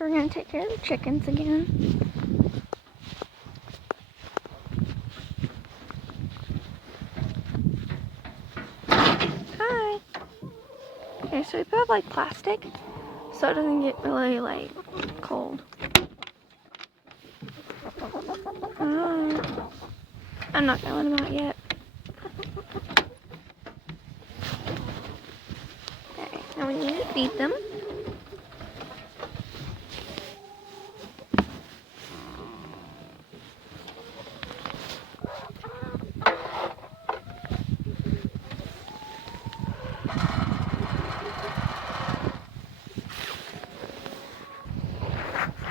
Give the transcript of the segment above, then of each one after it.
So we're going to take care of the chickens again. Hi! Okay, so we put up like plastic so it doesn't get really like cold. I'm not going to let them out yet. Okay, now we need to feed them.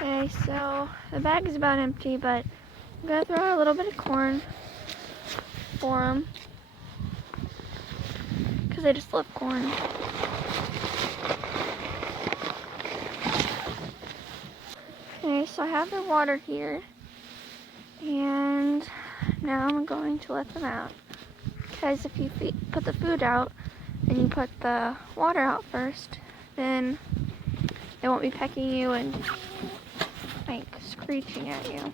Okay, so the bag is about empty, but I'm going to throw out a little bit of corn for them because they just love corn. Okay, so I have their water here, and now I'm going to let them out. Because if you put the food out and you put the water out first, then they won't be pecking you and like screeching at you.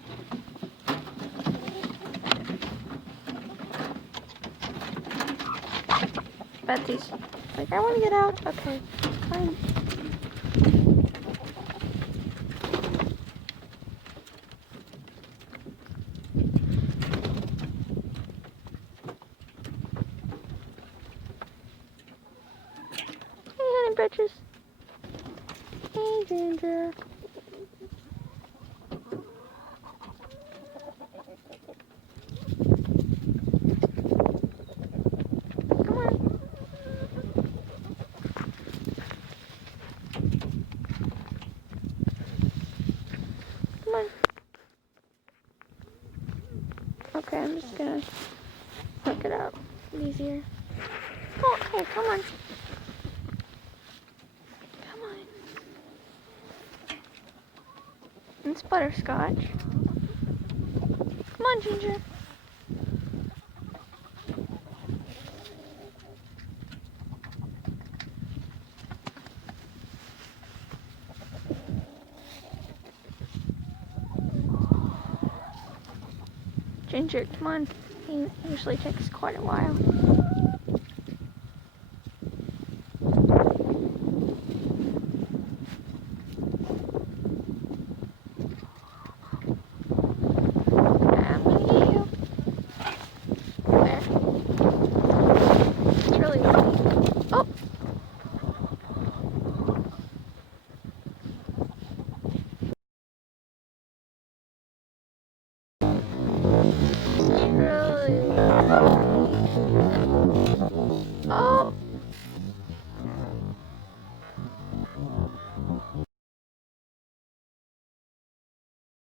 Betsy's like, I want to get out. Okay, fine. Hey, honey britches. Hey, Ginger. Come on. Come on. Okay, I'm just gonna hook it up easier. Oh, okay, come on. Come on. It's butterscotch. Come on, Ginger. Ginger, come on. He usually takes quite a while. I'm gonna get you. There. It's really windy. Oh! It's really windy.